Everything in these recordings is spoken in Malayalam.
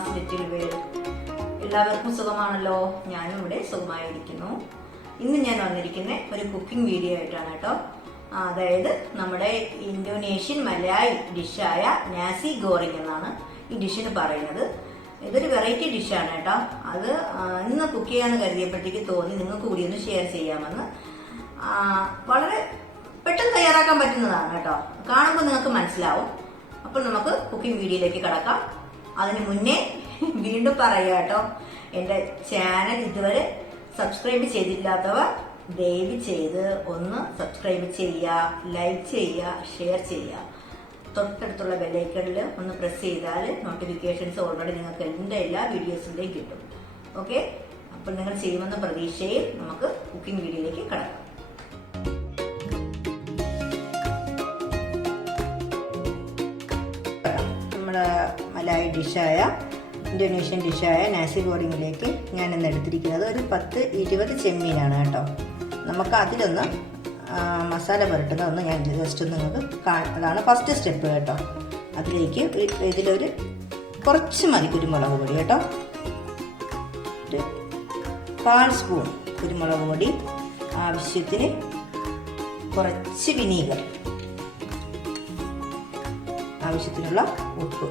Nazi little world. എല്ലാവർക്കും സുഖമാണല്ലോ? ഞാനും ഇവിടെ സുഖമായിരിക്കുന്നു. ഇന്ന് ഞാൻ വന്നിരിക്കുന്ന ഒരു കുക്കിംഗ് വീഡിയോ ആയിട്ടാണ് കേട്ടോ. അതായത് നമ്മുടെ ഇന്തോനേഷ്യൻ മലയാളി ഡിഷായ നാസി ഗോറിംഗ് എന്നാണ് ഈ ഡിഷിന് പറയുന്നത്. ഇതൊരു വെറൈറ്റി ഡിഷാണ് കേട്ടോ. അത് ഇന്ന് കുക്ക് ചെയ്യാന്ന് കരുതിയപ്പോഴത്തേക്ക് തോന്നി നിങ്ങൾക്ക് കൂടി ഒന്ന് ഷെയർ ചെയ്യാമെന്ന്. വളരെ പെട്ടെന്ന് തയ്യാറാക്കാൻ പറ്റുന്നതാണ് കേട്ടോ. കാണുമ്പോൾ നിങ്ങൾക്ക് മനസ്സിലാവും. അപ്പോൾ നമുക്ക് കുക്കിംഗ് വീഡിയോയിലേക്ക് കടക്കാം. അതിന് മുന്നേ വീണ്ടും പറയാം കേട്ടോ, എന്റെ ചാനൽ ഇതുവരെ സബ്സ്ക്രൈബ് ചെയ്തിട്ടില്ലാത്തവർ ദയവ് ചെയ്ത് ഒന്ന് സബ്സ്ക്രൈബ് ചെയ്യുക, ലൈക്ക് ചെയ്യുക, ഷെയർ ചെയ്യുക. തൊട്ടടുത്തുള്ള ബെല്ലൈക്കണിൽ ഒന്ന് പ്രസ് ചെയ്താൽ നോട്ടിഫിക്കേഷൻസ് ഓൾറെഡി നിങ്ങൾക്ക് എന്റെ എല്ലാ വീഡിയോസിന്റെയും കിട്ടും. ഓക്കെ, അപ്പോൾ നിങ്ങൾ ചെയ്യുമെന്ന പ്രതീക്ഷയിൽ നമുക്ക് കുക്കിംഗ് വീഡിയോയിലേക്ക് കടക്കാം. നമ്മുടെ മലയാളി ഡിഷായ ഇന്തോനേഷ്യൻ ഡിഷായ നാസി ഗോറിങ്ങിലേക്ക് ഞാൻ ഇന്ന് എടുത്തിരിക്കുന്നത് ഒരു 10-20 ചെമ്മീനാണ് കേട്ടോ. നമുക്ക് അതിലൊന്ന് മസാല പുരട്ടുന്നതൊന്ന് ഞാൻ ജസ്റ്റ് നിങ്ങൾക്ക് അതാണ് ഫസ്റ്റ് സ്റ്റെപ്പ് കേട്ടോ. അതിലേക്ക് ഇതിലൊരു കുറച്ച് മതി കുരുമുളക് പൊടി കേട്ടോ. ഒരു 1/4 സ്പൂൺ കുരുമുളക് പൊടി, ആവശ്യത്തിന് കുറച്ച് വിനീഗർ, ആവശ്യത്തിനുള്ള ഉപ്പ്,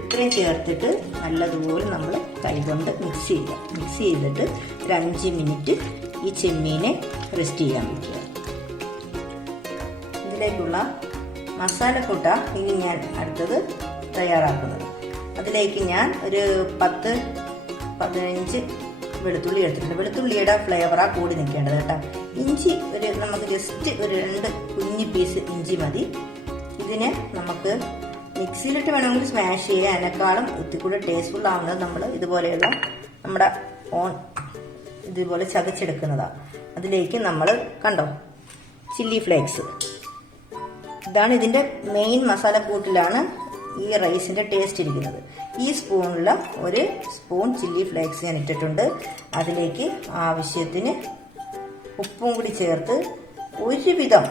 ഇത്രയും ചേർത്തിട്ട് നല്ലതുപോലെ നമ്മൾ കൈകൊണ്ട് മിക്സ് ചെയ്യുക. മിക്സ് ചെയ്തിട്ട് ഒരു 5 മിനിറ്റ് ഈ ചെമ്മീനെ റെസ്റ്റ് ചെയ്യാൻ വയ്ക്കുക. ഇതിലേക്കുള്ള മസാലക്കൂട്ട ഇനി ഞാൻ അടുത്തത് തയ്യാറാക്കുന്നത്. അതിലേക്ക് ഞാൻ ഒരു 10-15 വെളുത്തുള്ളി എടുത്തിട്ടുണ്ട്. വെളുത്തുള്ളിയുടെ ഫ്ലേവറാ കൂടി നിൽക്കേണ്ടത് കേട്ടോ. ഇഞ്ചി നമുക്ക് ജസ്റ്റ് ഒരു 2 കുഞ്ഞ് പീസ് ഇഞ്ചി മതി. ഇതിനെ നമുക്ക് മിക്സിയിലിട്ട് വേണമെങ്കിൽ സ്മാഷ് ചെയ്യുക. അതിനേക്കാളും ഇത്തിരി ടേസ്റ്റ്ഫുൾ ആവുന്നത് നമ്മൾ ഇതുപോലെയുള്ള നമ്മുടെ ഇതുപോലെ ചതച്ചെടുക്കുന്നതാണ്. അതിലേക്ക് നമ്മൾ കണ്ടോ ചില്ലി ഫ്ലേക്സ്, ഇതാണ് ഇതിന്റെ മെയിൻ മസാലക്കൂട്ടിലാണ് ഈ റൈസിന്റെ ടേസ്റ്റ് ഇരിക്കുന്നത്. ഈ സ്പൂണിൽ ഒരു സ്പൂൺ ചില്ലി ഫ്ലേക്സ് ഞാൻ ഇട്ടിട്ടുണ്ട്. അതിലേക്ക് ആവശ്യത്തിന് ഉപ്പും കൂടി ചേർത്ത് ഒരുവിധം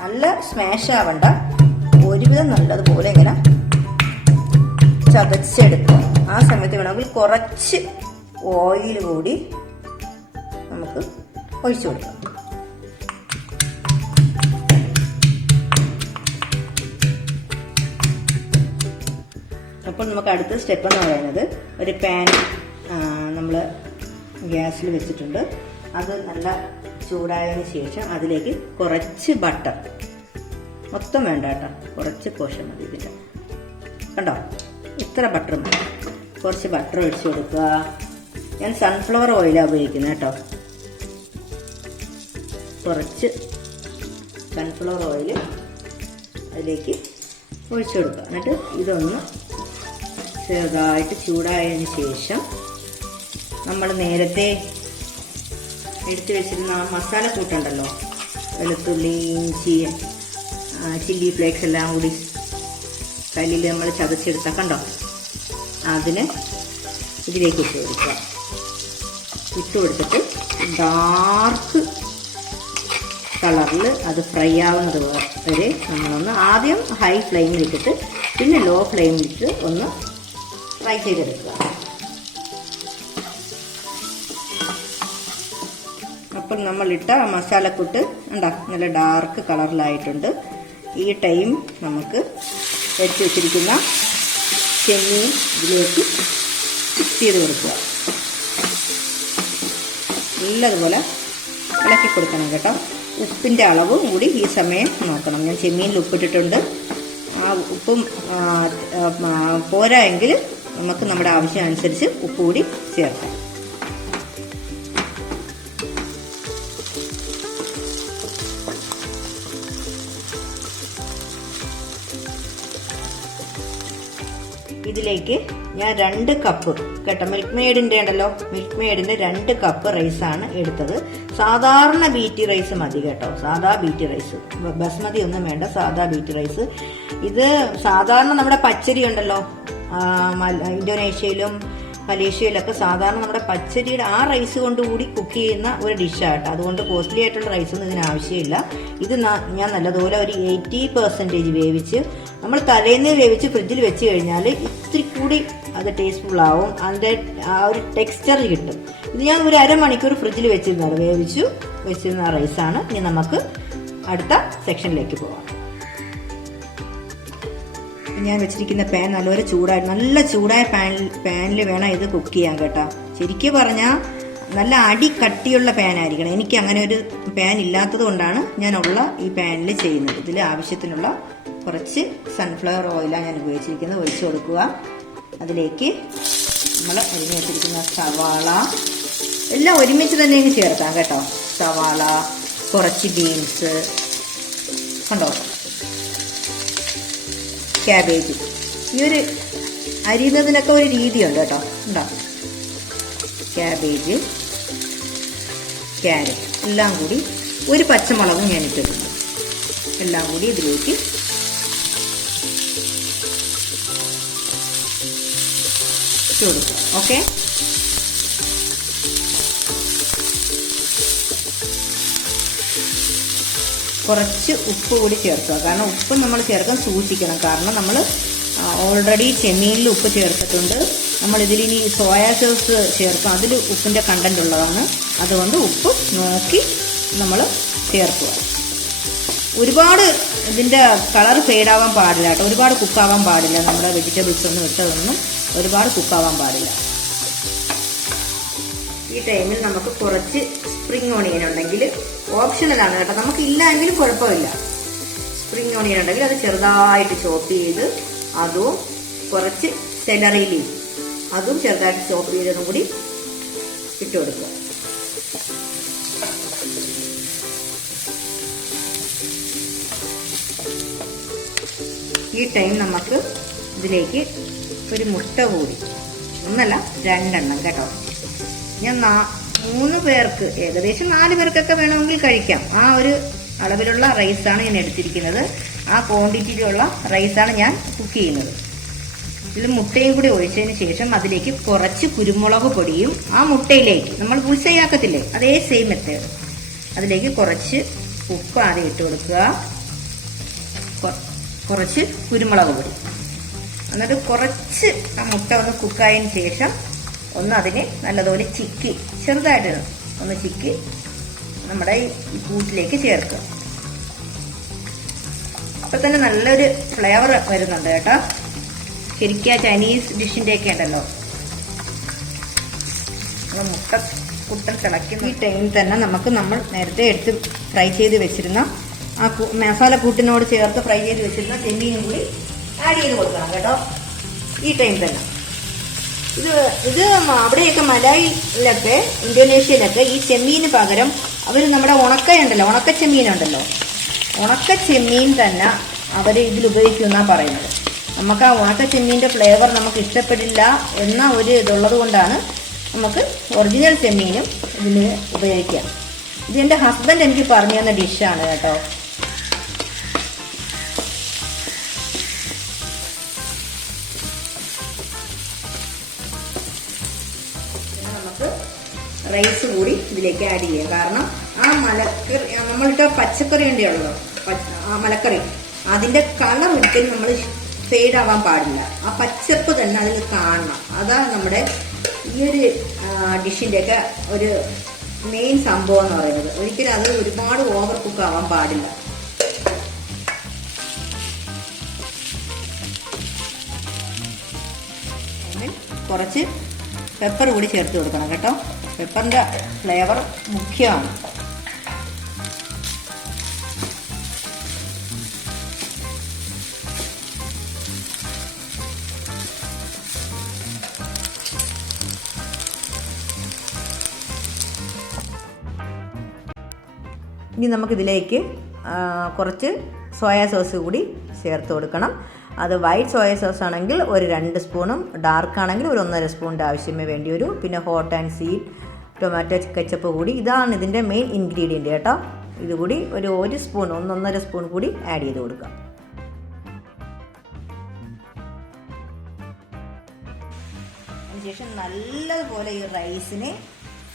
നല്ല സ്മാഷ് ആവണ്ട, ഒരുവിധം നല്ലതുപോലെ ഇങ്ങനെ ചതച്ചെടുക്കുക. ആ സമയത്ത് വേണമെങ്കിൽ കുറച്ച് ഓയിൽ കൂടി നമുക്ക് ഒഴിച്ചു കൊടുക്കാം. അപ്പോൾ നമുക്ക് അടുത്ത സ്റ്റെപ്പ് എന്ന് പറയുന്നത് ഒരു പാൻ നമ്മൾ ഗ്യാസിൽ വെച്ചിട്ടുണ്ട്. അത് നല്ല ചൂടായതിനു ശേഷം അതിലേക്ക് കുറച്ച് ബട്ടർ, മൊത്തം വേണ്ട കേട്ടോ, കുറച്ച് പോഷൻ മതി ഇതിൻ്റെ. കണ്ടോ, ഇത്ര ബട്ടർ മതി. കുറച്ച് ബട്ടർ ഒഴിച്ചു കൊടുക്കുക. ഞാൻ സൺഫ്ലവർ ഓയിലാണ് ഉപയോഗിക്കുന്നത് കേട്ടോ. കുറച്ച് സൺഫ്ലവർ ഓയിൽ അതിലേക്ക് ഒഴിച്ചു കൊടുക്കുക. എന്നിട്ട് ഇതൊന്ന് ചെറുതായിട്ട് ചൂടായതിന് ശേഷം നമ്മൾ നേരത്തെ എടുത്തു വെച്ചിരുന്ന മസാല കൂട്ടുണ്ടല്ലോ, വെളുത്തുള്ളി, ഇഞ്ചി, ചില്ലി ഫ്ലേക്സ് എല്ലാം കൂടി കല്ലിൽ നമ്മൾ ചതച്ചെടുത്ത കണ്ടോ, അതിന് ഇതിലേക്ക് ഇട്ട് കൊടുക്കുക. ഇട്ട് കൊടുത്തിട്ട് ഡാർക്ക് കളറിൽ അത് ഫ്രൈ ആവുന്നത് വരെ നമ്മളൊന്ന് ആദ്യം ഹൈ ഫ്ലെയിമിലിട്ടിട്ട് പിന്നെ ലോ ഫ്ലെയിമിലിട്ട് ഒന്ന് ഫ്രൈ ചെയ്തെടുക്കുക. അപ്പോൾ നമ്മളിട്ട മസാലക്കൂട്ട് ഉണ്ടാ നല്ല ഡാർക്ക് കളറിലായിട്ടുണ്ട്. ഈ ടൈം നമുക്ക് എടുത്ത് വെച്ചിരിക്കുന്ന ചെമ്മീൻ ഇതിലേക്ക് മിക്സ് ചെയ്ത് കൊടുക്കുക. നല്ലതുപോലെ ഇളക്കി കൊടുക്കണം കേട്ടോ. ഉപ്പിൻ്റെ അളവും കൂടി ഈ സമയം നോക്കണം. ഞാൻ ചെമ്മീനിൽ ഉപ്പിട്ടിട്ടുണ്ട്. ആ ഉപ്പും പോരായെങ്കിൽ നമുക്ക് നമ്മുടെ ആവശ്യം അനുസരിച്ച് ഉപ്പ് കൂടി ചേർക്കാം. ഇതിലേക്ക് ഞാൻ 2 കപ്പ് കേട്ടോ, മിൽക്ക് മെയ്ഡിന്റെ ഉണ്ടല്ലോ, മിൽക്ക് മെയ്ഡിന്റെ 2 കപ്പ് റൈസാണ് എടുത്തത്. സാധാരണ ബീറ്റി റൈസ് മതി കേട്ടോ, സാധാ ബീറ്റി റൈസ്, ബസ്മതി ഒന്നും വേണ്ട, സാധാ ബീറ്റി റൈസ്. ഇത് സാധാരണ നമ്മുടെ പച്ചരി ഉണ്ടല്ലോ, ഇന്തോനേഷ്യയിലും മലേഷ്യയിലൊക്കെ സാധാരണ നമ്മുടെ പച്ചരിയുടെ ആ റൈസ് കൊണ്ട് കൂടി കുക്ക് ചെയ്യുന്ന ഒരു ഡിഷാട്ടോ. അതുകൊണ്ട് കോസ്റ്റ്ലി ആയിട്ടുള്ള റൈസൊന്നും ഇതിന് ആവശ്യമില്ല. ഇത് ഞാൻ നല്ലതുപോലെ ഒരു 80% വേവിച്ച് നമ്മൾ തലേന്ന് വേവിച്ച് ഫ്രിഡ്ജിൽ വെച്ച് കഴിഞ്ഞാൽ ഇത്തിരി കൂടി അത് ടേസ്റ്റ്ഫുൾ ആവും, അതിൻ്റെ ആ ഒരു ടെക്സ്ചർ കിട്ടും. ഇത് ഞാൻ ഒരു അരമണിക്കൂർ ഫ്രിഡ്ജിൽ വെച്ചിരുന്നത് വെച്ചിരുന്ന റൈസാണ്. ഇനി നമുക്ക് അടുത്ത സെക്ഷനിലേക്ക് പോവാം. ഞാൻ വെച്ചിരിക്കുന്ന പാൻ നല്ലപോലെ നല്ല ചൂടായ പാനിൽ വേണം ഇത് കുക്ക് ചെയ്യാൻ കേട്ടോ. ശരിക്കും പറഞ്ഞാൽ നല്ല അടി കട്ടിയുള്ള പാനായിരിക്കണം. എനിക്ക് അങ്ങനെ ഒരു പാൻ ഇല്ലാത്തത് കൊണ്ടാണ് ഞാനുള്ള ഈ പാനിൽ ചെയ്യുന്നത്. ഇതിൽ ആവശ്യത്തിനുള്ള കുറച്ച് സൺഫ്ലവർ ഓയിലാണ് ഞാൻ ഉപയോഗിച്ചിരിക്കുന്നത്. ഒഴിച്ചു കൊടുക്കുക. അതിലേക്ക് നമ്മൾ അരിഞ്ഞു വെച്ചിരിക്കുന്ന സവാള എല്ലാം ഒരുമിച്ച് തന്നെ ഇനി ചേർക്കാം കേട്ടോ. സവാള, കുറച്ച് ബീൻസ്, കണ്ടോ, ക്യാബേജ്. ഈ ഒരു അരിയുന്നതിനൊക്കെ ഒരു രീതിയുണ്ട് കേട്ടോ. ഉണ്ടോ, ക്യാബേജ്, ക്യാരറ്റ് എല്ലാം കൂടി, ഒരു പച്ചമുളകും ഞാൻ ഇട്ടിട്ടുണ്ട്. എല്ലാം കൂടി ഇതിലേക്ക് ഇട്ട് കൊടുക്കുക. ഓക്കെ, കുറച്ച് ഉപ്പ് കൂടി ചേർക്കുക. കാരണം ഉപ്പ് നമ്മൾ ചേർക്കാൻ സൂക്ഷിക്കണം. കാരണം നമ്മൾ ഓൾറെഡി ചെമ്മീനിൽ ഉപ്പ് ചേർത്തിട്ടുണ്ട്. നമ്മളിതിലിനി സോയാ സോസ് ചേർക്കും, അതിൽ ഉപ്പിൻ്റെ കണ്ടന്റ് ഉള്ളതാണ്. അതുകൊണ്ട് ഉപ്പ് നോക്കി നമ്മൾ ചേർക്കുക. ഒരുപാട് ഇതിൻ്റെ കളർ ഫെയ്ഡാവാൻ പാടില്ല കേട്ടോ. ഒരുപാട് കുക്കാവാൻ പാടില്ല. നമ്മുടെ വെജിറ്റബിൾസ് ഒന്നും ഇട്ടതൊന്നും ഒരുപാട് കുക്കാവാൻ പാടില്ല. ഈ ടൈമിൽ നമുക്ക് കുറച്ച് സ്പ്രിംഗ് ഓണിയൻ ഉണ്ടെങ്കിൽ ഓപ്ഷണലാണ് കേട്ടോ, നമുക്ക് ഇല്ലെങ്കിലും കുഴപ്പമില്ല. സ്പ്രിംഗ് ഓണിയൻ ഉണ്ടെങ്കിൽ അത് ചെറുതായിട്ട് ചോപ്പ് ചെയ്ത് അതും, കുറച്ച് സെലറി ലീഫ് അതും ചെറുതായിട്ട് ചോപ്പ് ചെയ്തതും കൂടി ഇട്ട് കൊടുക്കുക. ഈ ടൈം നമുക്ക് ഇതിലേക്ക് ഒരു മുട്ട കൂടി, ഒന്നല്ല 2 എണ്ണം കേട്ടോ. ഞാൻ 3 പേർക്ക്, ഏകദേശം 4 പേർക്കൊക്കെ വേണമെങ്കിൽ കഴിക്കാം. ആ ഒരു അളവിലുള്ള റൈസാണ് ഞാൻ എടുത്തിരിക്കുന്നത്. ആ ക്വാണ്ടിറ്റിയിലുള്ള റൈസാണ് ഞാൻ കുക്ക് ചെയ്യുന്നത്. ഇതിൽ മുട്ടയും കൂടി ഒഴിച്ചതിന് ശേഷം അതിലേക്ക് കുറച്ച് കുരുമുളക് പൊടിയും ആ മുട്ടയിലേക്ക് നമ്മൾ പുളിസയാക്കത്തില്ലേ, അതേ സെയിം മെത്തേഡ്. അതിലേക്ക് കുറച്ച് ഉപ്പ് ആദ്യം ഇട്ട് കൊടുക്കുക, കുറച്ച് കുരുമുളക് പൊടി. എന്നിട്ട് കുറച്ച് ആ മുട്ട ഒന്ന് കുക്കായതിന് ശേഷം ഒന്ന് അതിനെ നല്ലതുപോലെ ചിക്കി, ചെറുതായിട്ട് ഒന്ന് ചിക്കി നമ്മുടെ ഈ കൂട്ടിലേക്ക് ചേർക്കുക. അപ്പൊ തന്നെ നല്ലൊരു ഫ്ലേവർ വരുന്നുണ്ട് കേട്ടോ. ശരിക്കും ചൈനീസ് ഡിഷിന്റെ ഒക്കെ ഉണ്ടല്ലോ, മുട്ട കുട്ടൻ തിളയ്ക്കും. ഈ ടൈമിൽ തന്നെ നമ്മൾ നേരത്തെ എടുത്ത് ഫ്രൈ ചെയ്ത് വെച്ചിരുന്ന ആ മസാല കൂട്ടിനോട് ചേർത്ത് ഫ്രൈ ചെയ്ത് വെച്ചിരുന്ന ചെമ്മീനും കൂടി ആഡ് ചെയ്ത് കൊടുക്കണം കേട്ടോ. ഈ ടൈം തന്നെ ഇത് അവിടെയൊക്കെ മലായിലൊക്കെ, ഇന്തോനേഷ്യയിലൊക്കെ ഈ ചെമ്മീന് പകരം അവർ നമ്മുടെ ഉണക്ക ചെമ്മീനുണ്ടല്ലോ, ഉണക്ക ചെമ്മീൻ തന്നെ അവർ ഇതിൽ ഉപയോഗിക്കുമെന്നാണ് പറയുന്നത്. നമുക്ക് ആ ഉണക്ക ചെമ്മീൻ്റെ ഫ്ലേവർ നമുക്ക് ഇഷ്ടപ്പെടില്ല എന്ന ഒരു ഇതുള്ളത് കൊണ്ടാണ് നമുക്ക് ഒറിജിനൽ ചെമ്മീനും ഇതിന് ഉപയോഗിക്കാം. ഇത് എൻ്റെ ഹസ്ബൻഡ് എനിക്ക് പറഞ്ഞു തന്ന ഡിഷാണ് കേട്ടോ. നമുക്ക് റൈസ് കൂടി ഇതിലേക്ക് ആഡ് ചെയ്യാം. കാരണം ആ മലക്കറി, നമ്മളിട്ട പച്ചക്കറി ഉണ്ടല്ലോ, ആ മലക്കറി, അതിന്റെ കളർ ഒരിക്കലും നമ്മൾ ഫെയ്ഡ് ആവാൻ പാടില്ല. ആ പച്ചപ്പ് തന്നെ അതിൽ കാണണം. അതാണ് നമ്മുടെ ഈ ഒരു ഡിഷിൻ്റെയൊക്കെ ഒരു മെയിൻ സംഭവം എന്ന് പറയുന്നത്. ഒരിക്കലും അത് ഒരുപാട് ഓവർ കുക്ക് ആവാൻ പാടില്ല. കുറച്ച് പെപ്പർ കൂടി ചേർത്ത് കൊടുക്കണം കേട്ടോ. പെപ്പറിൻ്റെ ഫ്ലേവർ മുഖ്യമാണ്. ഇനി നമുക്കിതിലേക്ക് കുറച്ച് സോയാ സോസ് കൂടി ചേർത്ത് കൊടുക്കണം. അത് വൈറ്റ് സോയ സോസ് ആണെങ്കിൽ ഒരു 2 സ്പൂണും ഡാർക്ക് ആണെങ്കിൽ ഒരു 1.5 സ്പൂണിൻ്റെ ആവശ്യമേ വേണ്ടി വരൂ. പിന്നെ hot and sweet tomato ketchup കൂടി, ഇതാണ് ഇതിൻ്റെ മെയിൻ ഇൻഗ്രീഡിയൻറ്റ് കേട്ടോ. ഇതുകൂടി ഒരു 1 സ്പൂൺ 1.5 സ്പൂൺ കൂടി ആഡ് ചെയ്ത് കൊടുക്കാം. അതിനുശേഷം നല്ലതുപോലെ ഈ റൈസിനെ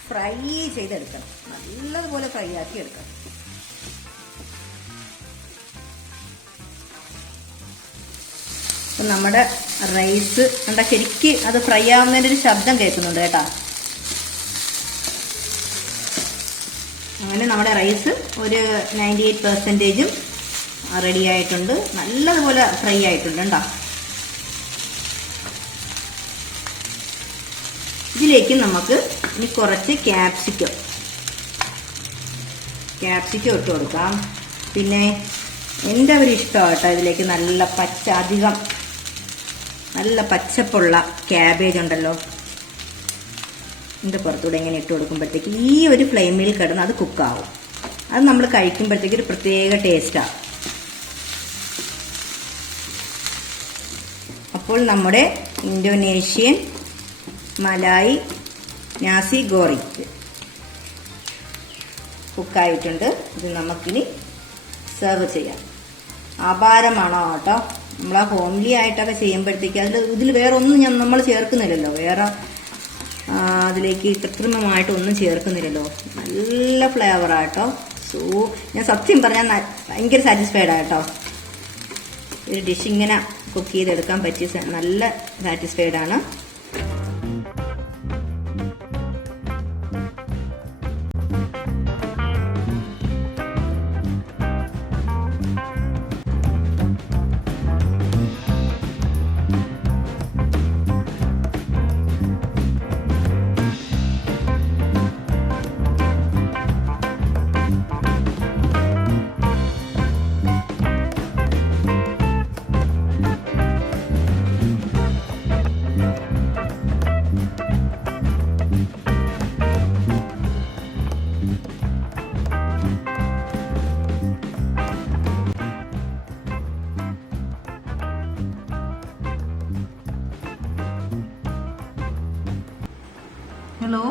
ഫ്രൈ ചെയ്തെടുക്കണം. നല്ലതുപോലെ ഫ്രൈ ആക്കി എടുക്കണം. നമ്മുടെ റൈസ് കണ്ട ശരിക്ക് അത് ഫ്രൈ ആവുന്നതിൻ്റെ ഒരു ശബ്ദം കേൾക്കുന്നുണ്ട് കേട്ടോ. അങ്ങനെ നമ്മുടെ റൈസ് ഒരു 98% റെഡി ആയിട്ടുണ്ട്. നല്ലതുപോലെ ഫ്രൈ ആയിട്ടുണ്ട് കേട്ടോ. ഇതിലേക്ക് നമുക്ക് ഇനി കുറച്ച് ക്യാപ്സിക്കം ഇട്ട് കൊടുക്കാം. പിന്നെ എൻ്റെ ഒരു ഇഷ്ടമാണ് കേട്ടോ, ഇതിലേക്ക് നല്ല പച്ചപ്പുള്ള ക്യാബേജ് ഉണ്ടല്ലോ, ഇതിൻ്റെ പുറത്തൂടെ ഇങ്ങനെ ഇട്ട് കൊടുക്കുമ്പോഴത്തേക്ക് ഈ ഒരു ഫ്ലെയിമിൽ കിടന്ന് അത് കുക്കാവും. അത് നമ്മൾ കഴിക്കുമ്പോഴത്തേക്ക് ഒരു പ്രത്യേക ടേസ്റ്റാണ്. അപ്പോൾ നമ്മുടെ ഇന്തോനേഷ്യൻ മലായി നാസി ഗോറിങ് കുക്കായിട്ടുണ്ട്. ഇത് നമുക്കിനി സെർവ് ചെയ്യാം. അപാരമാണോ കേട്ടോ. നമ്മൾ ആ ഹോംലി ആയിട്ടൊക്കെ ചെയ്യുമ്പോഴത്തേക്ക് ഇതിൽ വേറെ ഒന്നും നമ്മൾ ചേർക്കുന്നില്ലല്ലോ, വേറെ അതിലേക്ക് കൃത്രിമമായിട്ടൊന്നും ചേർക്കുന്നില്ലല്ലോ. നല്ല ഫ്ലേവറാട്ടോ. ഞാൻ സത്യം പറഞ്ഞാൽ ഭയങ്കര സാറ്റിസ്ഫൈഡ് ആട്ടോ. ഒരു ഡിഷ് ഇങ്ങനെ കുക്ക് ചെയ്തെടുക്കാൻ പറ്റിയ നല്ല സാറ്റിസ്ഫൈഡ് ആണ്. ഹലോ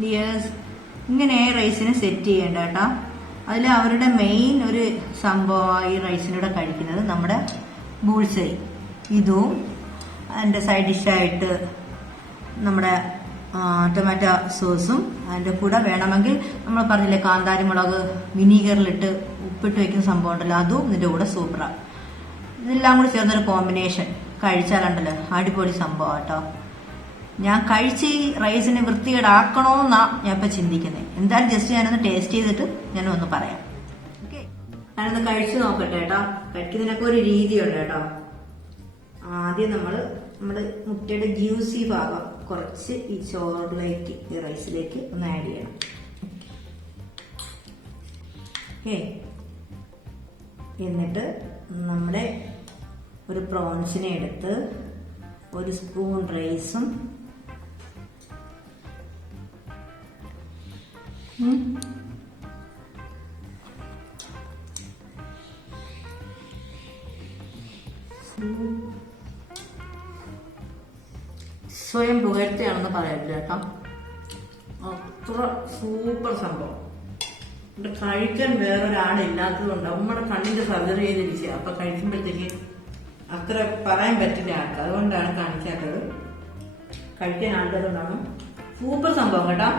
ഡിയേഴ്സ്, ഇങ്ങനെ റൈസിനെ സെറ്റ് ചെയ്യേണ്ട കേട്ടോ. അതിൽ അവരുടെ മെയിൻ ഒരു സംഭവം ഈ റൈസിനൂടെ കഴിക്കുന്നത് നമ്മുടെ ബൂൾസൈ. ഇതും അതിൻ്റെ സൈഡ് ഡിഷായിട്ട് നമ്മുടെ ടൊമാറ്റോ സോസും, അതിൻ്റെ കൂടെ വേണമെങ്കിൽ നമ്മൾ പറഞ്ഞില്ലേ കാന്താരി മുളക് വിനീഗറിലിട്ട് ഉപ്പിട്ട് വയ്ക്കുന്ന സംഭവം ഉണ്ടല്ലോ, അതും ഇതിൻ്റെ കൂടെ സൂപ്പറാണ്. ഇതെല്ലാം കൂടി ചേർന്നൊരു കോമ്പിനേഷൻ കഴിച്ചാലുണ്ടല്ലോ അടിപൊളി സംഭവം കേട്ടോ. ഞാൻ കഴിച്ച് ഈ റൈസിനെ വൃത്തികേടാക്കണോന്നാ ഞാൻ ഇപ്പം ചിന്തിക്കുന്നത്. എന്തായാലും ജസ്റ്റ് ഞാനൊന്ന് ടേസ്റ്റ് ചെയ്തിട്ട് ഞാനൊന്ന് പറയാം. ഓക്കെ, ഞാനൊന്ന് കഴിച്ചു നോക്കട്ടെ കേട്ടോ. കഴിക്കുന്നതിനൊക്കെ ഒരു രീതിയുണ്ട് കേട്ടോ. ആദ്യം നമ്മുടെ മുട്ടയുടെ ജ്യൂസി ഭാഗം കുറച്ച് ഈ ചോറിലേക്ക്, ഈ റൈസിലേക്ക് ഒന്ന് ആഡ് ചെയ്യണം. ഓക്കെ, എന്നിട്ട് നമ്മുടെ ഒരു പ്രോൺസിനെ എടുത്ത് ഒരു സ്പൂൺ റൈസും സ്വയം പുകഴ്ത്തിയാണെന്ന് പറയരുത് കേട്ടോ. അത്ര സൂപ്പർ സംഭവം. ഇത് കഴിക്കാൻ വേറൊരാളില്ലാത്തത് കൊണ്ട് നമ്മുടെ കണ്ണിന്റെ സർജറി ചെയ്തിരിക്കുക. അപ്പൊ കഴിക്കുമ്പോഴത്തേക്ക് അത്ര പറയാൻ പറ്റില്ല ആൾക്ക്, അതുകൊണ്ടാണ് കാണിക്കാത്തത്. കഴിക്കാൻ ആളുകൊണ്ടാണ്. സൂപ്പർ സംഭവം കേട്ടോ.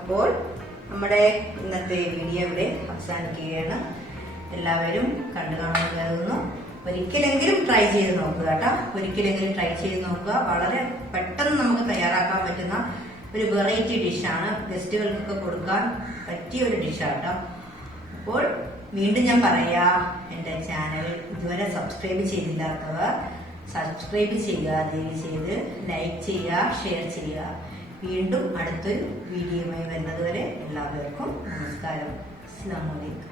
അപ്പോൾ നമ്മുടെ ഇന്നത്തെ വീഡിയോ ഇവിടെ അവസാനിക്കുകയാണ്. എല്ലാവരും കണ്ടു കാണുമെന്ന് കരുതുന്നു. ഒരിക്കലെങ്കിലും ട്രൈ ചെയ്ത് നോക്കുക കേട്ടോ. ഒരിക്കലെങ്കിലും ട്രൈ ചെയ്ത് നോക്കുക. വളരെ പെട്ടെന്ന് നമുക്ക് തയ്യാറാക്കാൻ പറ്റുന്ന ഒരു വെറൈറ്റി ഡിഷാണ്. ഗസ്റ്റുകൾക്കൊക്കെ കൊടുക്കാൻ പറ്റിയ ഒരു ഡിഷാണ് കേട്ടോ. അപ്പോൾ വീണ്ടും ഞാൻ പറയാം, എൻ്റെ ചാനൽ ഇതുവരെ സബ്സ്ക്രൈബ് ചെയ്തില്ലാത്തവർ സബ്സ്ക്രൈബ് ചെയ്യുക, ദയവ് ചെയ്ത് ലൈക്ക് ചെയ്യുക, ഷെയർ ചെയ്യുക. വീണ്ടും അടുത്തൊരു വീഡിയോയുമായി വരുന്നത് വരെ എല്ലാവർക്കും നമസ്കാരം. അസ്സലാമു അലൈക്കും.